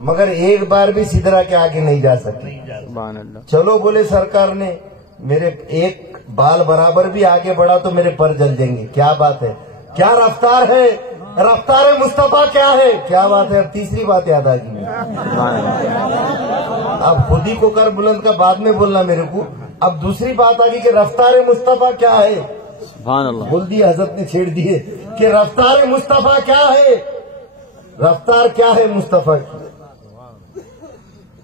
मगर एक बार भी सिदरा के आगे नहीं जा सके। चलो बोले सरकार ने मेरे एक बाल बराबर भी आगे बढ़ा तो मेरे पर जल देंगे। क्या बात है, क्या रफ्तार है, रफ्तार मुस्तफा क्या है, क्या बात है। अब तीसरी बात याद आ गई। अब खुद ही को कर बुलंद का बाद में बोलना मेरे को। अब दूसरी बात आ गई कि रफ्तार मुस्तफा क्या है। बोल दिया हजरत ने, छेड़ दिए कि रफ्तार मुस्तफा क्या है, रफ्तार क्या है मुस्तफा की।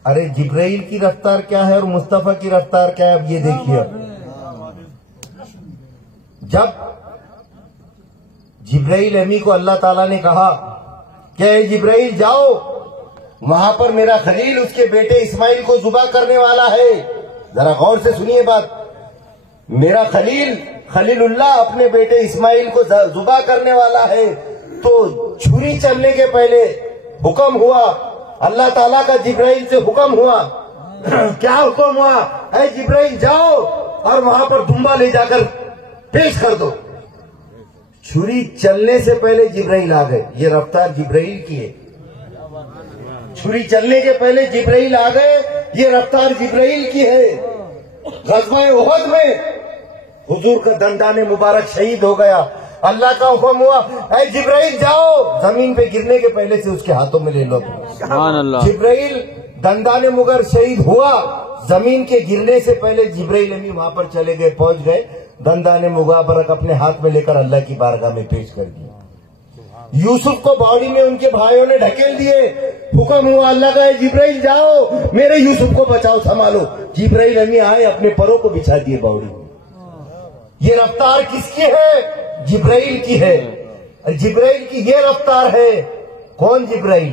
अरे जिब्राइल की रफ्तार क्या है और मुस्तफा की रफ्तार क्या है। अब ये देखिए, जब जिब्राइल अमी को अल्लाह ताला ने कहा कि जिब्राइल जाओ, वहां पर मेरा खलील उसके बेटे इस्माइल को जुबा करने वाला है। जरा गौर से सुनिए बात। मेरा खलील खलीलुल्लाह अपने बेटे इस्माइल को जुबा करने वाला है। तो छुरी चलने के पहले हुक्म हुआ, अल्लाह ताला का जिब्राइल से हुक्म हुआ। क्या हुक्म हुआ? ऐ जिब्राइल जाओ और वहां पर दुम्बा ले जाकर पेश कर दो। छुरी चलने से पहले जिब्राइल आ गए। ये रफ्तार जिब्राइल की है। छुरी चलने के पहले जिब्राइल आ गए, ये रफ्तार जिब्राइल की है। ग़ज़वा उहद में हुजूर का दंदाने मुबारक शहीद हो गया। अल्लाह का हुक्म हुआ, ऐ जिब्राइल जाओ, जमीन पे गिरने के पहले से उसके हाथों में ले लो। जिब्राइल दंदाने मुगर शहीद हुआ, जमीन के गिरने से पहले जिब्राइल अमी वहां पर चले गए, पहुंच गए, दंदाने मुबारक अपने हाथ में लेकर अल्लाह की बारगाह में पेश कर दिया। यूसुफ को बावड़ी में उनके भाइयों ने ढकेल दिए। हुक्म हुआ अल्लाह का, जिब्राइल जाओ मेरे यूसुफ को बचाओ, संभालो। जिब्राइल अमी आए, अपने परों को बिछा दिए बावड़ी में। ये रफ्तार किसकी है? जिब्राइल की है। जिब्राइल की ये रफ्तार है। कौन जिब्राइल?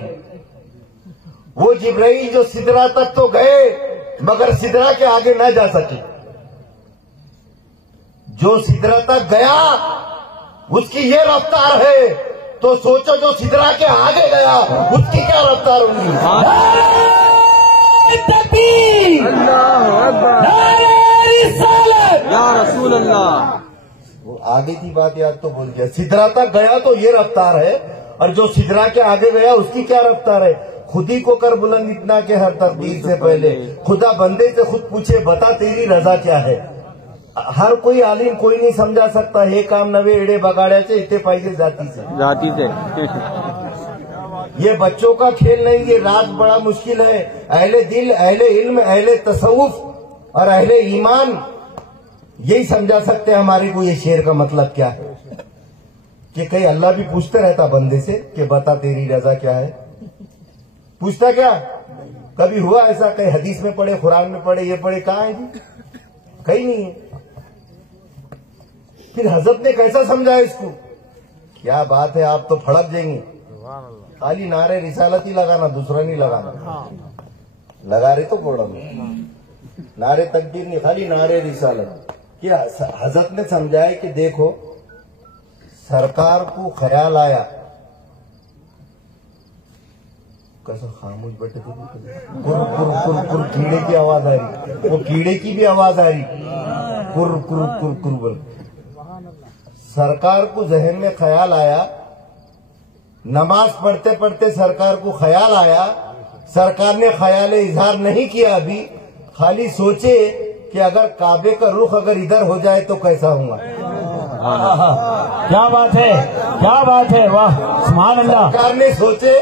वो जिब्राइल जो सिदरा तक तो गए मगर सिदरा के आगे न जा सके। जो सिदरा तक गया उसकी ये रफ्तार है। तो सोचो जो सिदरा के आगे गया उसकी क्या रफ्तार होगी। या रसूल अल्लाह। वो आगे की बात याद तो भूल गया। सिदरा तक गया तो ये रफ्तार है, और जो सिदरा के आगे गया उसकी क्या रफ्तार है। खुद ही को कर बुलंद इतना के हर तकदीर से पहले खुदा बंदे से खुद पूछे, बता तेरी रजा क्या है। हर कोई आलिम कोई नहीं समझा सकता। हे काम नवे एड़े बगाड़्याचे इतने पाहिजे जाती से। ये बच्चों का खेल नहीं, ये राज बड़ा मुश्किल है। अहले दिल, अहले इल्म, अहले तसव्वुफ और अहले ईमान यही समझा सकते हैं हमारे को ये शेर का मतलब क्या है। कि कहीं अल्लाह भी पूछते रहता बंदे से कि बता तेरी रजा क्या है। पूछता क्या? कभी हुआ ऐसा? कहीं हदीस में पढ़े, कुरान में पढ़े, ये पढ़े, कहाँ है जी? कहीं नहीं है। फिर हजरत ने कैसा समझा इसको? क्या बात है, आप तो फड़क जाएंगे। खाली नारे रिसालत ही लगाना, दूसरा नहीं लगाना। लगा रहे तो बोल रहा हूं, नारे तकदीर नहीं, खाली नारे रिसालत। क्या हजरत ने समझाया कि देखो सरकार को ख्याल आया। कैसा खामोश बैठे थे, कुर कुर कुर कुर कीड़े की आवाज आ रही, वो कीड़े की भी आवाज आ रही, कुर कुर कुर कुर बोल। सरकार को जहन में ख्याल आया, नमाज पढ़ते पढ़ते सरकार को ख्याल आया। सरकार ने ख्याल इजहार नहीं किया अभी, खाली सोचे कि अगर काबे का रुख अगर इधर हो जाए तो कैसा होगा। क्या बात है, क्या बात है, वाह सुभान अल्लाह। सरकार ने सोचे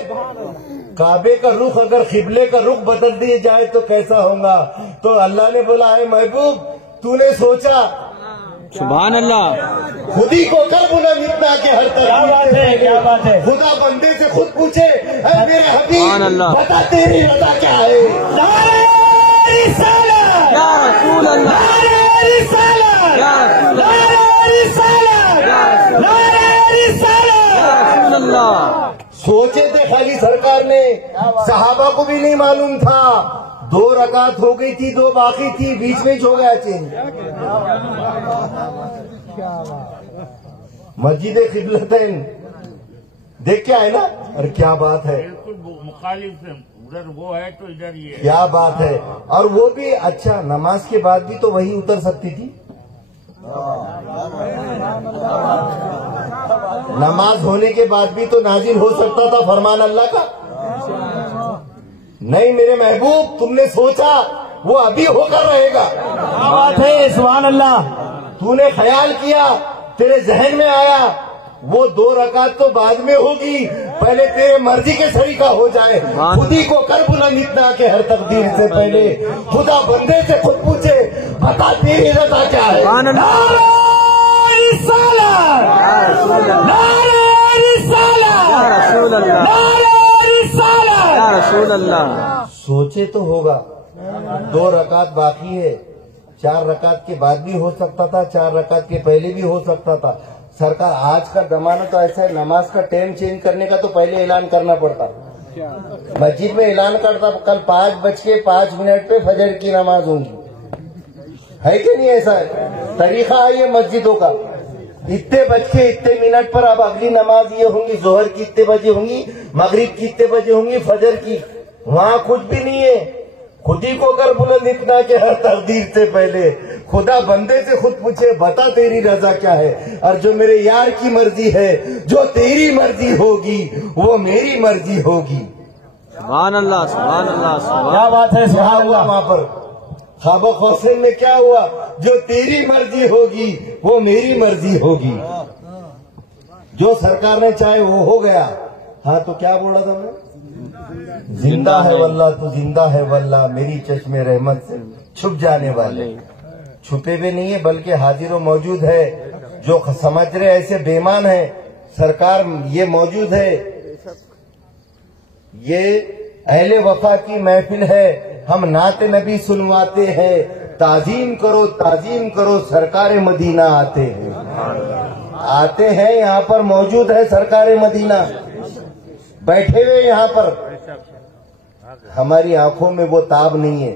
काबे का रुख अगर किबले का रुख बदल दिया जाए तो कैसा होगा। तो अल्लाह ने बोला, है महबूब तूने सोचा, सुभान अल्लाह। खुद ही को कर बुलंद इतना के हर तरह। क्या बात है, क्या बात है। खुदा बंदे से खुद पूछे, ऐ मेरे सुभान हबीब अल्लाह। बता तेरी रजा क्या है। या रसूल अल्लाह। या रसूल अल्लाह। सोचे थे खाली सरकार ने, सहाबा को भी नहीं मालूम था। 2 रकात हो गई थी, 2 बाकी थी, बीच में ही हो गया चेंज। मस्जिद क़िबलतैन देख के आए ना। और क्या बात है, बिल्कुल मुखालिफ है, उधर वो है तो इधर ये है। क्या बात है। और वो भी अच्छा, नमाज के बाद भी तो वही उतर सकती थी। नमाज होने के बाद भी तो नाजिल हो सकता था फरमान अल्लाह का। نہیں میرے محبوب، تم نے سوچا وہ ابھی ہو کر رہے گا؟ کیا بات ہے، سبحان اللہ. تو نے خیال کیا، تیرے ذہن میں آیا وہ 2 رکعت تو بعد میں ہوگی، پہلے تیرے مرضی کے طریقہ ہو جائے. خود ہی کو کر بلند اتنا کہ ہر تقدیر سے پہلے خدا بندے سے خود پوچھے بتا تیری رضا کیا ہے. سبحان اللہ. نعرہ رسالت، نعرہ رسالت، یا رسول اللہ، نعرہ رسالت. یا رسول اللہ. سوچے تو ہوگا 2 رکعت باقی ہے، 4 رکعت کے بعد بھی ہو سکتا تھا، 4 رکعت کے پہلے بھی ہو سکتا تھا. سرکار آج کا زمانہ تو ایسا ہے، نماز کا ٹائم چینج کرنے کا تو پہلے اعلان کرنا پڑتا. مسجد میں اعلان کرتا کل 5:05 پہ فجر کی نماز ہوگی، ہے کہ نہیں؟ ایسا ہے طریقہ ہے یہ مسجدوں کا. اتنے بج کے اتنے منٹ پر اب اگلی نماز یہ ہوں گی، ظہر کی اتنے بجے ہوں گی، مغرب کی اتنے بجے ہوں گی، فجر کی. وہاں کچھ بھی نہیں ہے. خود ہی کو کر بلند اتنا کہ ہر تقدیر سے پہلے خدا بندے سے خود پوچھے بتا تیری رضا کیا ہے. اور جو میرے یار کی مرضی ہے، جو تیری مرضی ہوگی وہ میری مرضی ہوگی. سبحان اللہ، سبحان اللہ، سبحان کیا بات ہے، کیا سبحان ہوا اللہ. وہاں پر خواب و خوصین میں کیا ہوا؟ جو تیری مرضی ہوگی وہ میری مرضی ہوگی. جو سرکار نے چاہے وہ ہو گیا. ہاں تو کیا بولا تھا میں؟ زندہ ہے واللہ، تو زندہ ہے واللہ، میری چشم رحمت سے چھپ جانے والے. چھپے ہوئے نہیں ہے بلکہ حاضر و موجود ہے. جو سمجھ رہے ایسے بیمان ہیں، سرکار یہ موجود ہے. یہ اہل وفا کی محفل ہے، ہم نعت نبی سنواتے ہیں. تعظیم کرو تعظیم کرو، سرکار مدینہ آتے ہیں. آتے ہیں یہاں پر موجود ہے سرکار مدینہ بیٹھے ہوئے یہاں پر. ہماری آنکھوں میں وہ تاب نہیں ہے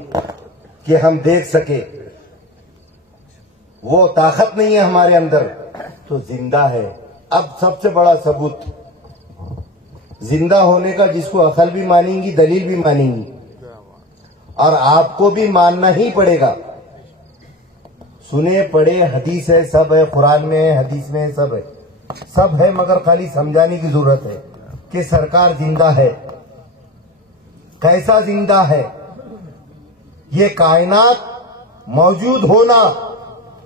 کہ ہم دیکھ سکے، وہ طاقت نہیں ہے ہمارے اندر، تو زندہ ہے. اب سب سے بڑا ثبوت زندہ ہونے کا، جس کو عقل بھی مانیں گی دلیل بھی مانیں گی، اور آپ کو بھی ماننا ہی پڑے گا. سنے پڑھے حدیث ہے، سب ہے، قرآن میں ہے، حدیث میں ہے، سب ہے، مگر خالی سمجھانے کی ضرورت ہے کہ سرکار زندہ ہے. کیسا زندہ ہے؟ یہ کائنات موجود ہونا،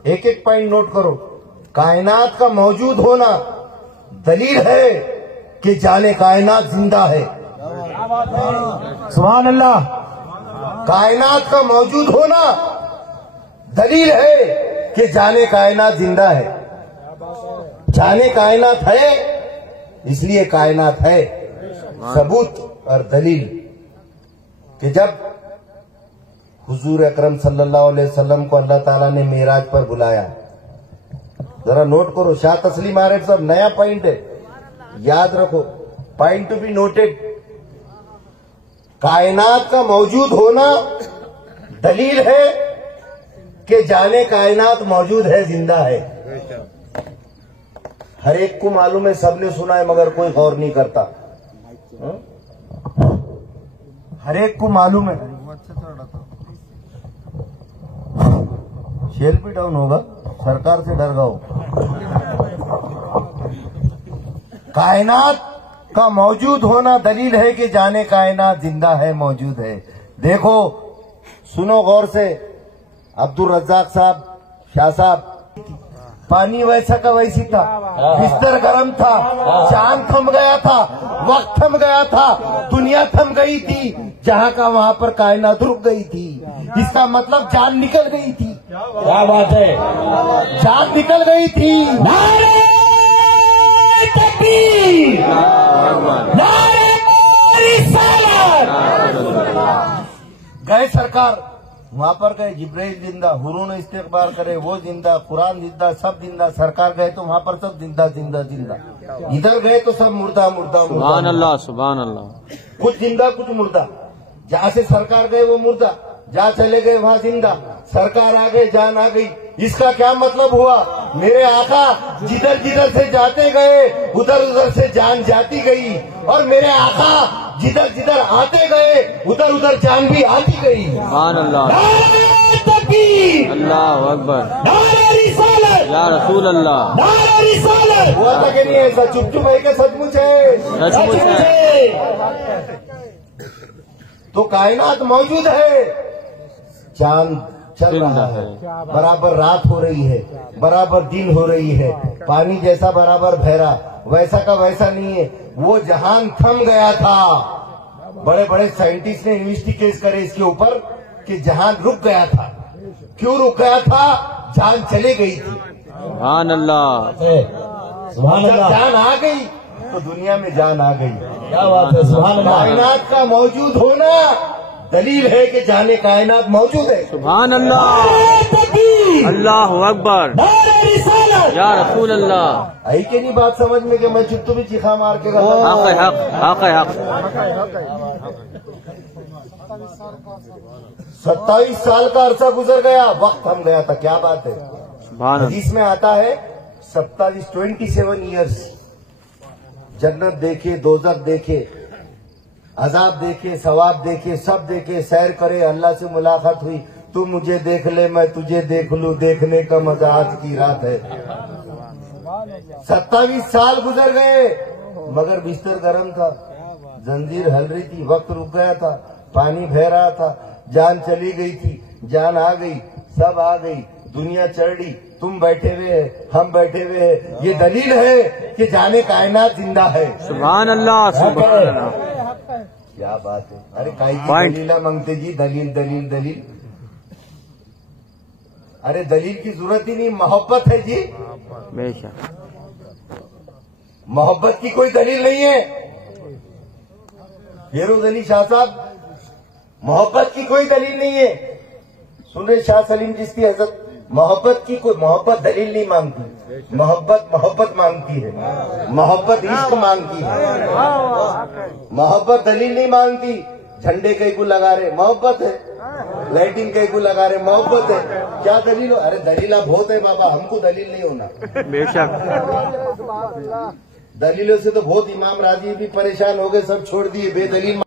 ایک ایک پوائنٹ نوٹ کرو. کائنات کا موجود ہونا دلیل ہے کہ جانے کائنات زندہ ہے. سبحان اللہ. کائنات کا موجود ہونا دلیل ہے کہ جانے کائنات زندہ ہے. جانے کائنات ہے اس لیے کائنات ہے. ثبوت اور دلیل کہ جب حضور اکرم صلی اللہ علیہ وسلم کو اللہ تعالیٰ نے معراج پر بلایا، ذرا نوٹ کرو. شاہ تسلیم عارف صاحب نیا پوائنٹ ہے، یاد رکھو، پوائنٹ ٹو بی نوٹڈ. کائنات کا موجود ہونا دلیل ہے کہ جانے کائنات موجود ہے، زندہ ہے. ہر ایک کو معلوم ہے، سب نے سنا ہے، مگر کوئی غور نہیں کرتا. ہر ایک کو معلوم ہے. شیل بھی ڈاؤن ہوگا، سرکار سے ڈر گاؤ. کائنات کا موجود ہونا دلیل ہے کہ جانے کائنات زندہ ہے، موجود ہے. دیکھو سنو غور سے. عبد الرزاق صاحب، شاہ صاحب، پانی ویسا کا ویسی تھا، بستر گرم تھا، چاند تھم گیا تھا، وقت تھم گیا تھا، دنیا تھم گئی تھی، جہاں کا وہاں پر کائنات رک گئی تھی. اس کا مطلب جان نکل گئی تھی. کیا بات ہے. جان نکل گئی تھی. نعرہ تکبیر، نعرہ رسالت. گئے سرکار وہاں پر گئے، جبرائیل زندہ، حرون استقبال کرے وہ زندہ، قرآن زندہ، سب زندہ. سرکار گئے تو وہاں پر سب زندہ زندہ زندہ. ادھر گئے تو سب مردہ مردہ سبحان مردہ. اللہ، سبحان اللہ. کچھ زندہ کچھ مردہ. جہاں سے سرکار گئے وہ مردہ، جہاں چلے گئے وہاں زندہ. سرکار آ گئے، جان آ گئی. اس کا کیا مطلب ہوا؟ میرے آقا جدھر جدھر سے جاتے گئے ادھر ادھر سے جان جاتی گئی، اور میرے آقا جدھر جدھر آتے گئے ادھر ادھر جان بھی آتی گئی. سبحان اللہ. نعرہ تکبیر، اللہ اکبر. نعرہ رسالت، یا رسول اللہ. نعرہ رسالت. ہوا تھا کہ نہیں ایسا؟ چپ چپ ہے کہ سچ مچ ہے؟ سچ مچ ہے. तो कायनात मौजूद है। चांद चल रहा है, बराबर रात हो रही है, बराबर दिन हो रही है। पानी जैसा बराबर बहरा, वैसा का वैसा नहीं है। वो जहान थम गया था। बड़े बड़े साइंटिस्ट ने इन्वेस्टिगेट करे इसके ऊपर कि जहान रुक गया था। क्यों रुक गया था? जान चली गई थी। सुभान अल्लाह। सुभान जब अल्लाह, जान आ गई तो दुनिया में जान आ गई। क्या बात है, सुभान अल्लाह। कायनात का मौजूद होना दलील है कि जाने कायनात मौजूद है। सुभान अल्लाह। नारे तकबीर, अल्लाह अकबर। नारे रिसालत, या रसूल अल्लाह। आई के नहीं बात समझ में कि मैं चुट्टू भी चिखा मार के हक है हक, हक है हक। 27 साल का अरसा गुजर गया, वक्त थम गया था। क्या बात है? सुभान अल्लाह। हदीस में आता है 27 ईयर्स जन्नत देखे, दोजख देखे, अजाब देखे, सवाब देखे, सब देखे, सैर करे, अल्लाह से मुलाकात हुई। तू मुझे देख ले, मैं तुझे देख लूं, देखने का मजा आज की रात है। 27 साल गुजर गए मगर बिस्तर गर्म था, जंजीर हल रही थी, वक्त रुक गया था, पानी बह रहा था, जान चली गई थी, जान आ गई, सब आ गई, दुनिया चढ़ रही, तुम बैठे हुए हैं, हम बैठे हुए हैं। ये दलील है कि जाने कायनात जिंदा है। सुभान अल्लाह। सुभान अल्लाह। क्या बात है? अरे काई की Point. दलीला मांगते जी, दलील दलील दलील। अरे दलील की जरूरत ही नहीं, मोहब्बत है जी। बेशक। मोहब्बत की कोई दलील नहीं है। फेरोज अली शाह साहब, मोहब्बत की कोई दलील नहीं है। सुन रहे शाह सलीम जिसकी हजरत, मोहब्बत की कोई, मोहब्बत दलील नहीं मांगती, मोहब्बत मोहब्बत मांगती है, मोहब्बत इश्क मांगती है। मोहब्बत दलील नहीं मांगती। झंडे कई को लगा रहे, मोहब्बत है। लाइटिंग कई को लगा रहे, मोहब्बत है। क्या दलील हो? अरे दलीला बहुत है बाबा, हमको दलील नहीं होना। बेशक। दलीलों से तो बहुत इमाम राजी भी परेशान हो गए, सब छोड़ दिए, बेदलील